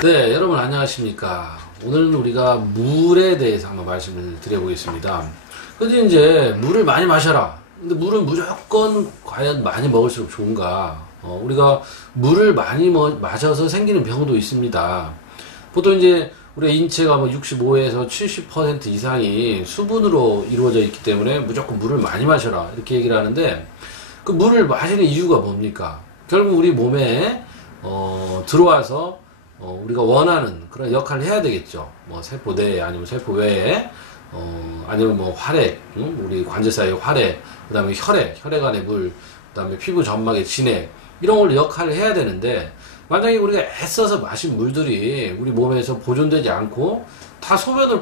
네, 여러분 안녕하십니까. 오늘은 우리가 물에 대해서 한번 말씀을 드려보겠습니다. 근데 이제 물을 많이 마셔라. 근데 물은 무조건 과연 많이 먹을수록 좋은가? 우리가 물을 많이 마셔서 생기는 병도 있습니다. 보통 이제 우리가 인체가 뭐 65에서 70% 이상이 수분으로 이루어져 있기 때문에 무조건 물을 많이 마셔라. 이렇게 얘기를 하는데 그 물을 마시는 이유가 뭡니까? 결국 우리 몸에 들어와서 우리가 원하는 그런 역할을 해야 되겠죠. 뭐 세포 내에 아니면 세포 외에 아니면 뭐 활액, 우리 관절 사이의 활액, 그 다음에 혈액 안에 물, 그 다음에 피부 점막의 진액 이런 걸 역할을 해야 되는데 만약에 우리가 애써서 마신 물들이 우리 몸에서 보존되지 않고 다 소변으로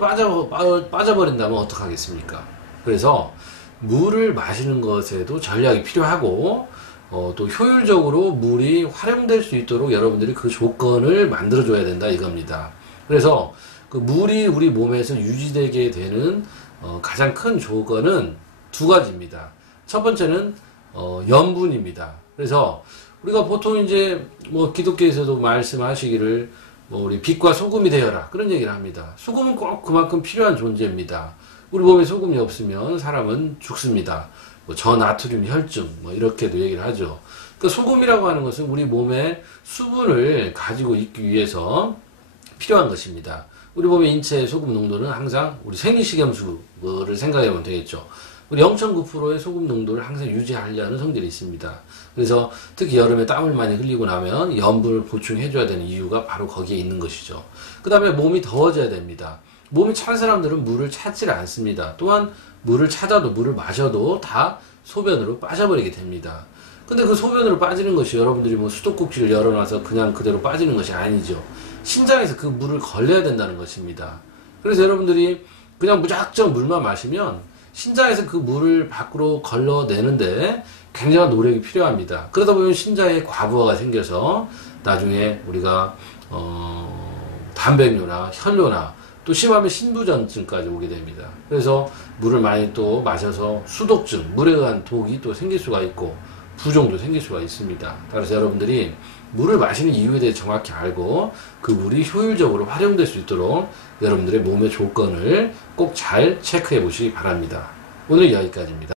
빠져버린다면 어떡하겠습니까? 그래서 물을 마시는 것에도 전략이 필요하고 또 효율적으로 물이 활용될 수 있도록 여러분들이 그 조건을 만들어줘야 된다 이겁니다. 그래서 그 물이 우리 몸에서 유지되게 되는 가장 큰 조건은 두 가지입니다. 첫 번째는 염분입니다. 그래서 우리가 보통 이제 뭐 기독교에서도 말씀하시기를 뭐 우리 빛과 소금이 되어라 그런 얘기를 합니다. 소금은 꼭 그만큼 필요한 존재입니다. 우리 몸에 소금이 없으면 사람은 죽습니다. 뭐 저나트륨 혈증 뭐 이렇게도 얘기를 하죠. 그 소금이라고 하는 것은 우리 몸에 수분을 가지고 있기 위해서 필요한 것입니다. 우리 몸의 인체의 소금 농도는 항상 우리 생리식염수를 생각해 보면 되겠죠. 우리 0.9%의 소금 농도를 항상 유지하려는 성질이 있습니다. 그래서 특히 여름에 땀을 많이 흘리고 나면 염분을 보충해 줘야 되는 이유가 바로 거기에 있는 것이죠. 그 다음에 몸이 더워져야 됩니다. 몸이 찬 사람들은 물을 찾지를 않습니다. 또한 물을 찾아도 물을 마셔도 다 소변으로 빠져버리게 됩니다. 근데 그 소변으로 빠지는 것이 여러분들이 뭐 수도꼭지를 열어놔서 그냥 그대로 빠지는 것이 아니죠. 신장에서 그 물을 걸려야 된다는 것입니다. 그래서 여러분들이 그냥 무작정 물만 마시면 신장에서 그 물을 밖으로 걸러내는데 굉장한 노력이 필요합니다. 그러다 보면 신장에 과부하가 생겨서 나중에 우리가 단백뇨나 혈뇨나 또 심하면 신부전증까지 오게 됩니다. 그래서 물을 많이 또 마셔서 수독증, 물에 의한 독이 또 생길 수가 있고 부종도 생길 수가 있습니다. 따라서 여러분들이 물을 마시는 이유에 대해 정확히 알고 그 물이 효율적으로 활용될 수 있도록 여러분들의 몸의 조건을 꼭 잘 체크해 보시기 바랍니다. 오늘 여기까지입니다.